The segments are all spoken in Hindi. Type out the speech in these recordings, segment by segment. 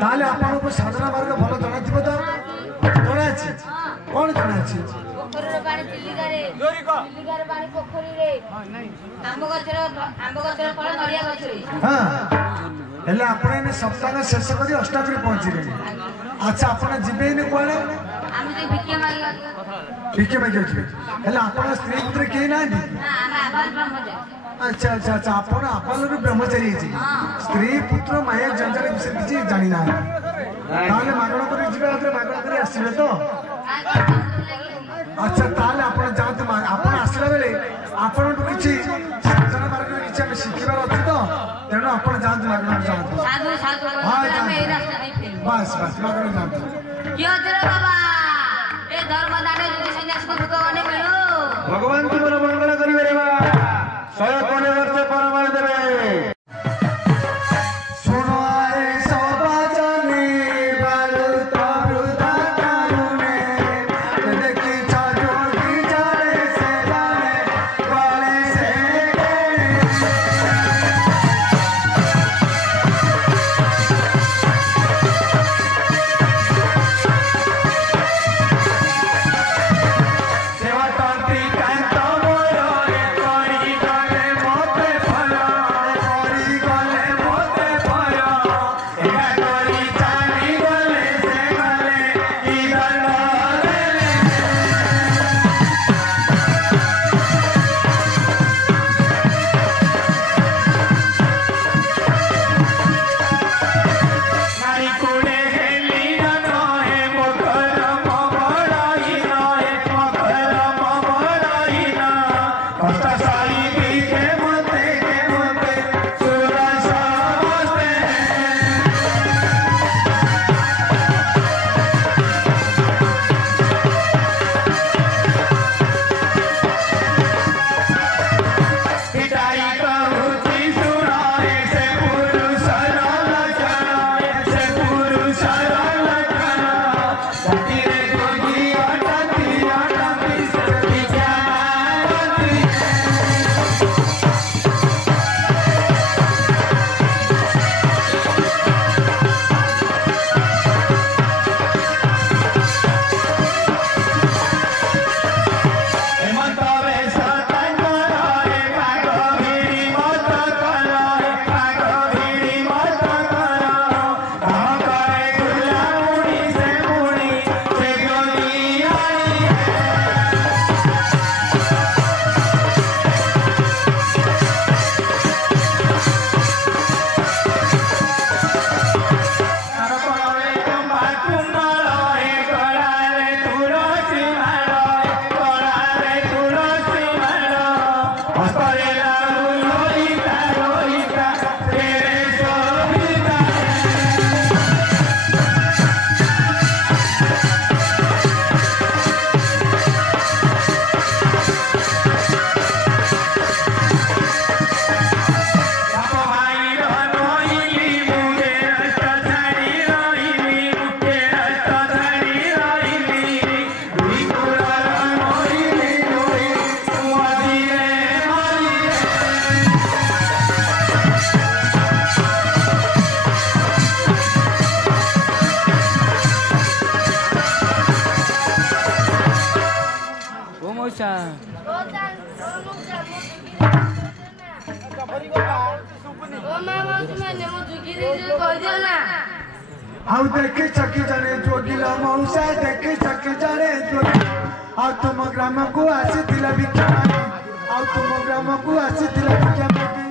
ताले आपण को साधना मार्ग भलो जणा थिबो तो जणा अछि कोन जणा अछि पोखरी रे पानी चिल्लिगारे चिल्लिगारे पानी पोखरी रे आंब गछर फल नरिया गछ रे हां हेले आपण ने सप्ताह शेष करी अष्टागिरी पहुंची रे अच्छा आपण जिबे ने कोन हम जे भिके मागी अछि हेले आपण स्त्री पुत्र के ना दी हम आबाल ब्रह्मचारी अच्छा अच्छा अच्छा आपण आपाल रे ब्रह्मचारी छी स्त्री पुत्र माया जंजाल विषय किछि जानि ना ताले मागण करी जिबे आते मागण करी आसीबे तो अच्छा ताले आपण जात आपण आसला बेले आपण तो किछि साधना मार्ग रे किछि हम शिखिबार अछि तो तेनो आपण जात मागण जात साधु साधु हम ए रास्ता नहीं फेल बस बस मागण जात क्यों जरा बाबा ए धर्म दाने যদি सन्यास को भगवान मिलो भगवान तुमरा मंगल करिवे रे बा 100 वर्ष परमार देवे ଆଉ ଦେଖି ଚକି ଜଣେ ଯୋଗିଲ ମଉସା ଦେଖି ଚକି ଜଣେ ଯୋଗୀ ଆଉ ତୁମ ଗ୍ରାମକୁ ଆସିଥିଲା ଭିକ୍ଷା ମାଗି ଆଉ ତୁମ ଗ୍ରାମକୁ ଆସିଥିଲା ଭିକ୍ଷା ମାଗି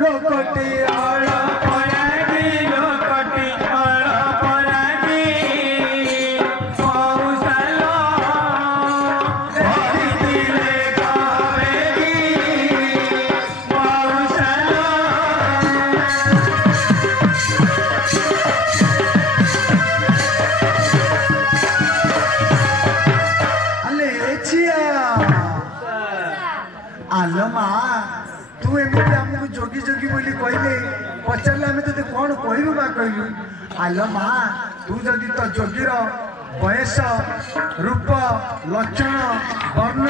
ଲୋକଟି ଅଳ ପରାଗି ଲୋକଟି ଅଳ ପରାଗି ମଉସାଲ ଧରିଥିଲେ କବେଗି ମଉସାଲ आलो माँ तू एमती आमको जोगी जोगी बोली कहले पचारे आम ते कौन कहलु माँ कहलु आलो माँ तू जदि तो जोगीर बयस रूप लक्षण वर्ण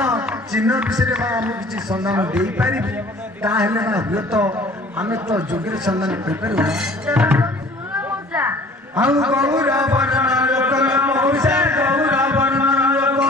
चिन्ह विषय में आमको किसी सन्धान दे पारि ताहले माँ हुए तो आम तो जोगीर सन्धान पाइपर आउ गौर वर्ण लोक मौसा गौर वर्ण लोक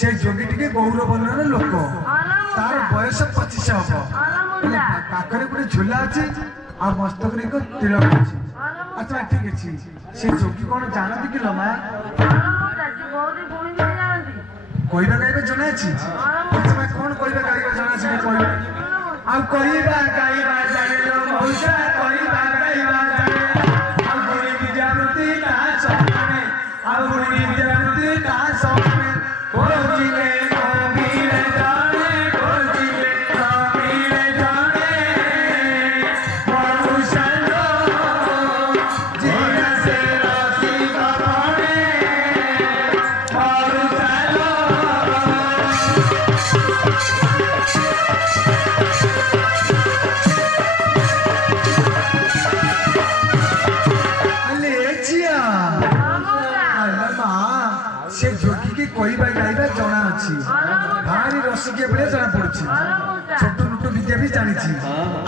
से जोगी टे गौर वर्णर लोक तार बयस 25 हम पाखे गोटे झोला अच्छे आ मस्तक तिलक अच्छे अच्छा ठीक अच्छे से जोगी कौन जानती कि मा कहवा गाइबा जना अच्छी अच्छा मैं कौन कहवा गाइबा जना अच्छे कह कहवा गाइबा जाने मौसा कहवा गाइबा जाने गुणी विद्यावृत्ति ना सपने गुणी विद्यावृत्ति ना सपने खोजिले कबीर जाने खोजिले कबीर जाने मनुष्य जीना से राशि बने से जोगी की कहवा गाइबा जना अच्छी भारी रसिकिया भाई जना पड़ी छोट मोट विद्या भी जानी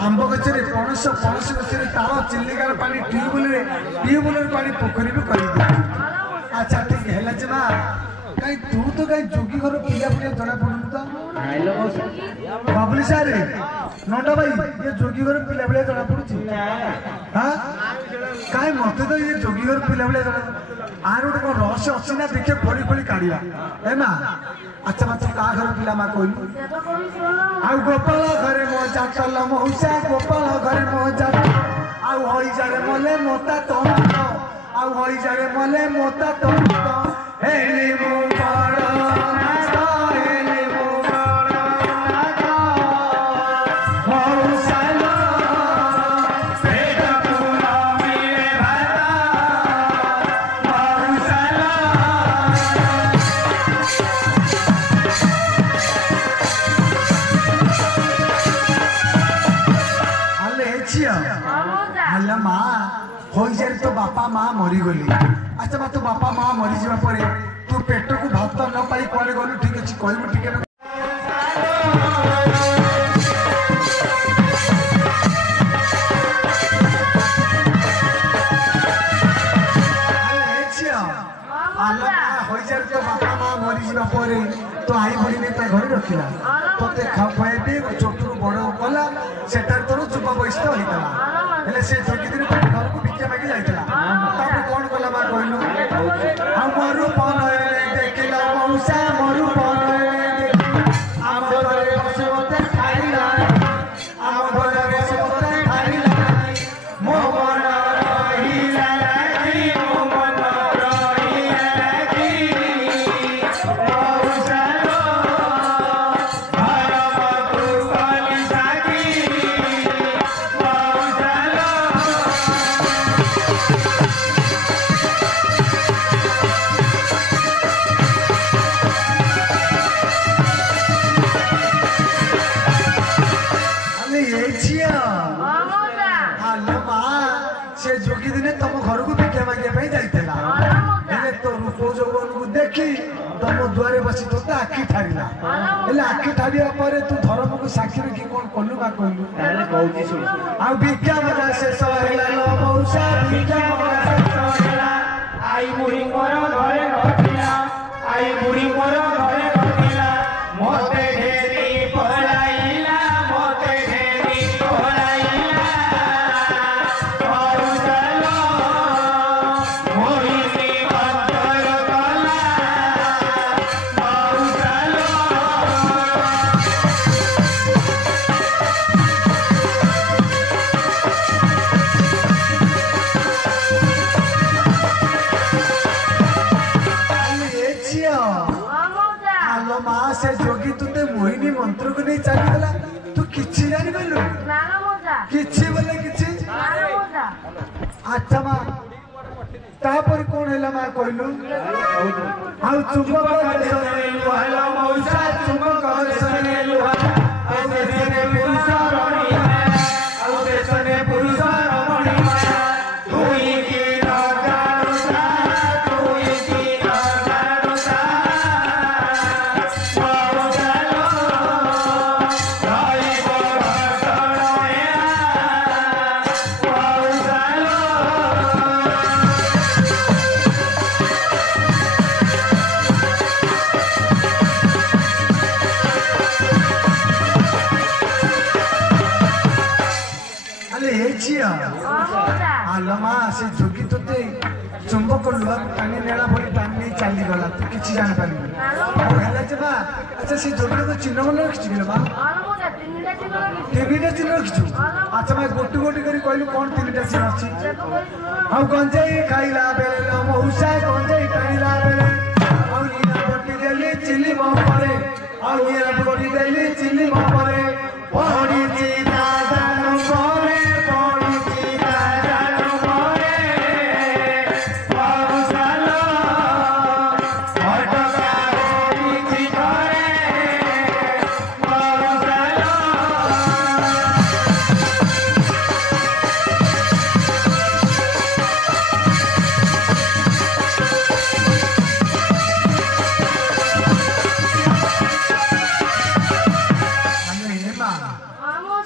आंब गचर पणस पणस गचर ताल चिलिकार पानी ट्यूबवेल पानी पोखरी भी कर अच्छा ठीक है माँ कहीं तू तो कहीं जोगी घर पिला पिला जना पड़ू तो बाबुली सारे नंदा भाई ये जोगी घर पिला पिला जना पड़ी हाँ कहीं मत तो ये जोगी घर पिला पिला जना आर गोटे कौन रहस्य अच्छी ना देखिए खोली खोली काढ़ा है माँ अच्छा माँ तू क्या घर पिला माँ कहलु आ गोपाल घरे मो जाटल मौसा गोपाल घरे मो जाट आई जारे मले मोता तो आई जारे मले मोता तो हेली मो बड़ नाथ हेली मो बड़ नाथ मौसाल पेट पूरा मिले भाता मौसाल हेलो माँ हो जाए तो बापा माँ मरीगली अच्छा माँ तो बापा माँ मरी जा तू पेट को भात न पाई कुआड़े गलु ठीक अच्छे कहू ठीक हो जाए तो बापा माँ मरी जा तो आई भरी नहीं घर रखला ते खाई छोटू बड़ गला से तोर चुप बयस होता से जोगी दिन घर को भिक्षा मागी जाता कौन कला माँ कहलु मरु पन देखिल मौसा मरु पन आम घरे बस मत खाइला आम घरे बस मत खाइला मो मन रहिला लागी मो मन रहिला लागी मौसा ଠାରିଲା ହେଲେ ଆଖି ଠାରିବା ପରେ ତୁ ଧର୍ମକୁ ସାକ୍ଷୀ ରଖି କଣ କଲୁ ବା କହିଲୁ କହୁଛି ଶୁଣ ଆଉ ଭିକ୍ଷା ମଗା ଶେଷ ହେଲା ଲୋ ମଉସା ଭିକ୍ଷା ମଗା ଶେଷ ହେଲା ଆଇ ବୁଢ଼ୀ ମୋର ଘରେ ନଥିଲା ଆଇ ବୁଢ଼ୀ ମୋର ଘରେ ନଥିଲା ମତେ ଘେରି ପଳାଇଲା ମତେ ଘେରି ପଳାଇଲା ଚାଲ ମୋହିନୀ ଅନ୍ତର କଲା ଚାଲ ଆଲୋ ମା ସେ ଯୋଗୀ ତୁତେ ମୋହିନୀ ମନ୍ତ୍ରକୁ ନେଇ ଚାଲିଗଲା ତୁ କିଛି ଜାଣିପାରିଲୁ କିଛି ବୋଲେ କିଛି ଆଚ୍ଛା ମା ତାପରେ କଣ ହେଲା ମା କହିଲୁ ଆଉ ଚୁମ୍ବକ ଦେଶରେ ଲୁହା ଲୋ ମଉସା ଚୁମ୍ବକ ଦେଶରେ ଲୁହା ଆଉ ଦେଶରେ ପୁରୁଷ ରମଣୀମା ଆଉ ଦେଶରେ ପୁରୁଷ ରମଣୀମା ତୁଇ କି ରାଜାରୁଷା ତୁଇ କି ରାଜାରୁଷା ଆଲୋ ମା ସେ ଯୋଗୀ ତୋତେ ଚୁମ୍ବକ ଲୁହାକୁ ଟାଣି ନେଲା ଭଳି ଟାଣି ନେଇ ଚାଲିଗଲା ତୁ କିଛି ଜାଣିପାରିଲୁ ଆଉ ହେଲା ଯେ ମା ଆଚ୍ଛା ସେ ଯୋଗୀର ଚିହ୍ନ ମନେ ରଖିଛୁ କି ମା ତିନିଟା ଚିହ୍ନ ରଖିଛୁ ଆଚ୍ଛା ମା ଗୋଟି ଗୋଟି କରି କହିଲୁ କଣ ତିନିଟା ଚିହ୍ନ ଅଛି ଆଉ ଗଞ୍ଜେଇ ଖାଇଲା ବେଳେ ମଉସା ଗଞ୍ଜେଇ ଟାଣିଲା ବେଳେ ଆଉ ନିଆଁ ବଟି ଦେଲି ଚିଲି ପରେ ଆଉ ନିଆଁ ବଟି ଦେଲି ଚିଲି ପରେ ପଡ଼ିଛି ଦାଦାନ ପରେ ପଡ଼ିଛି ଦାଦାନ ପରେ ଚାଲ ଅଟକା ହୋଇଛି ଘରେ ଚାଲ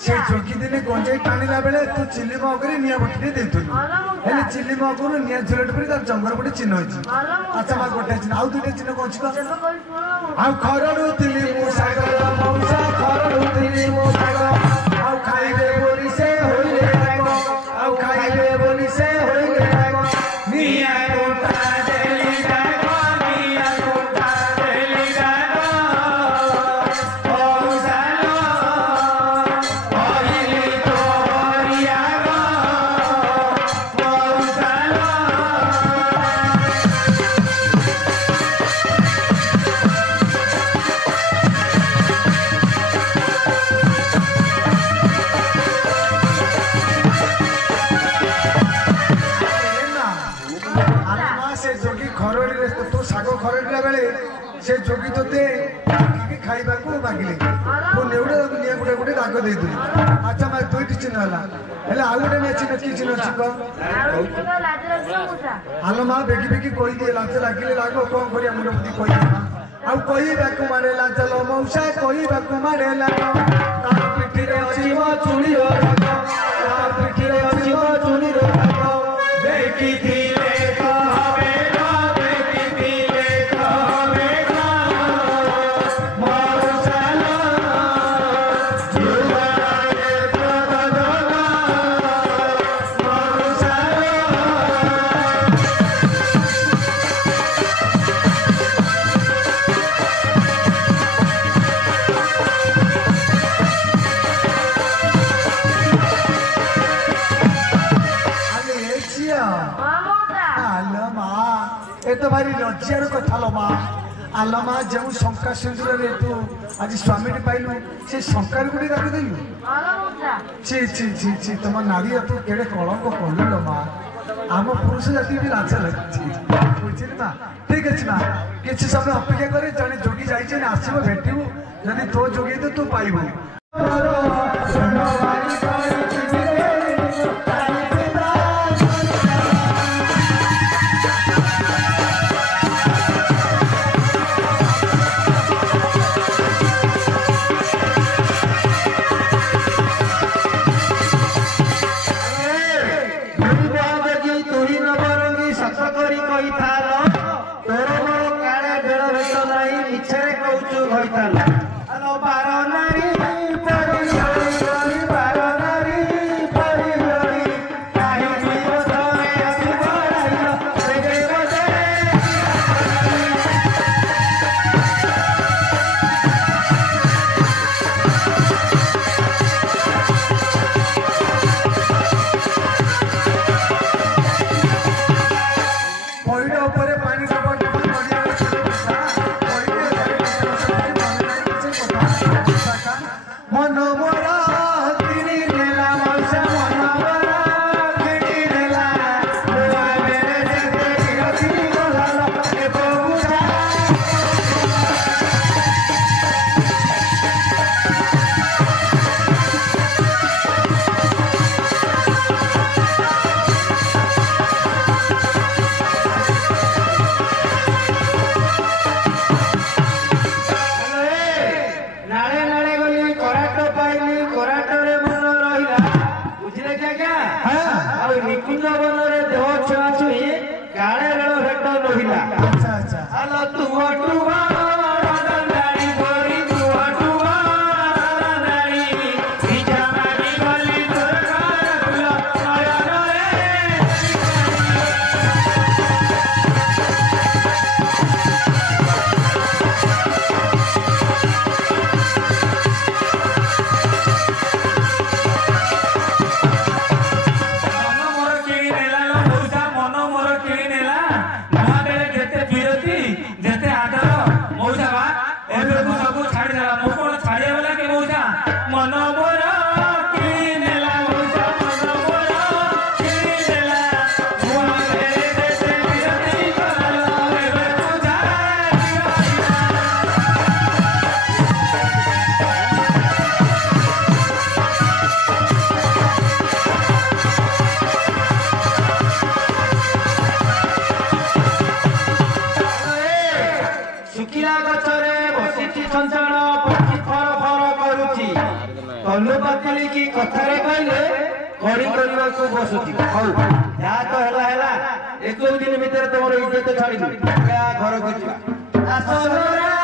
ସେ ଯୋଗୀ ଦିନେ ଗଞ୍ଜେଇ ଟାଣିଲା ବେଳେ ତୁ ଚିଲି ମଗରେ ନିଆଁ ବଟିଟେ ଦେଇଥିଲୁ ହେଲେ ଚିଲି ମଗରୁ ନିଆଁ ଝୁଲଟ ପରେ ତାର ଜଙ୍ଗଲ ଗୋଟେ ଚିହ୍ନ ଅଛି ଆଚ୍ଛା ମା ଗୋଟେ ଚିହ୍ନ ଆଉ ଦୁଇଟା ଚିହ୍ନ କଣ ଅଛି ଆଉ ଖରଡୁଥିଲି ମୁଁ ଶାଗ ମଉସା ଖରଡୁଥିଲି ମୁଁ ଶାଗ ଆଉ ଖାଇବେ ବୋଲି ସେ ହୋଇଲେ ରାଗ ଆଉ ଖାଇବେ ବୋଲି ସେ ହୋଇଲେ ରାଗ ନିଆଁ କୋଟା ଦେଲି ରାଗ ନିଆଁ କୋଟା ଦେଲି ରାଗ से जोगी तोते खाइबाकू मागिले तू नेउडे निया गुडे गुडे दाग देइदु अच्छा मैं दुईटी चिन्ह हला हेले आ गुडे ने चिन्ह की चिन्ह छिको हालो मा बेगी बेगी कोई दे लाज लागिले लागो कोन करिया मुंड बुद्धि कोई आ कोई बाकू मारे लाज लो मौसा कोई बाकू मारे लागो तार पिठी रे अछि मो चुड़ी रो लागो तार पिठी रे अछि मो चुड़ी रो लागो बेकी धीरे कहबे रो बेकी धीरे कहबे तो भारी लज्जार कथा लो माँ आलो माँ जो शंका सिंदूर रे तू आज स्वामी पाइलु से शंकार गुड़ी रखी देलु ची ची ची ची तुम नारी तू केड़े कलंक कलु लो माँ आम पुरुष जाति भी लाज लगी बुझिल माँ ठीक अच्छे माँ किसी समय अपेक्षा करे जड़े जोगी जाइए आसब भेटू जदि तो जोगी तो तू पाइबु ମନ ମୋର କିଣି ନେଲା ମଉସା ମନ ମୋର କିଣି ନେଲା ନୂଆ ବେଳେ ଯେତେ ବିରତି ଗଲା ଏ ବଗୁସା ନାଳେ ନାଳେ ଗଲି କରାଟ ପାଇଲି କରାଟରେ ମନ ରହିଲା ବୁଝିଲେ କି ଆଜ୍ଞା ଆଉ ନିକୁଞ୍ଜ ବନରେ ଦେହ ଛୁଆଁ ଛୁଇଁ କାଳେ ରେଳ ଭେଟ ରହିଲା ଆଚ୍ଛା ଆଚ୍ଛା ଆଲୋ ତୁଆ ଟୁଆ ରାଧାରାଣୀ ଗୋରି ତୁଆ ଟୁଆ ରାଧାରାଣୀ ବିଜା ମାରି ଗଲି ତୋର ଫୁଲ ନୟନରେ ମନ ମୋର କିଣି ନେଲା ଲୋ ମଉସା ମନ ମୋର କିଣି ନେଲା ନୂଆ ବେଳେ ଯେତେ ବିରତି ଯେତେ ଆଦର ମଉସା ବା ଏବେ ତୁ ସବୁ ଛାଡ଼ିଦେଲା ମୁଁ କଣ ଛାଡ଼ିବା ଲାଗି ମଉସା ମନ ମୋର କିଣି ନେଲା ମଉସା ମନ ମୋର କିଣି ନେଲା ନୂଆ ବେଳେ ଯେତେ ବିରତି କଲା ଏବେ ତୁ ଶୁଖିଲା ଗଛରେ ବସିଛି ଛଞ୍ଚାଣ ପକ୍ଷୀ ଫର ଫର କରୁଛି କଲୁ ପାତିଲି କି କଥାରେ କହିଲେ କଳି କରିବାକୁ ବସୁଛି ହଉ ଯାହା ତ ହେଲା ହେଲା 21 ଦିନ ଭିତରେ ତମର ଇଜ୍ଜତ ଛାଡ଼ିବି ଘରକୁ ଯିବା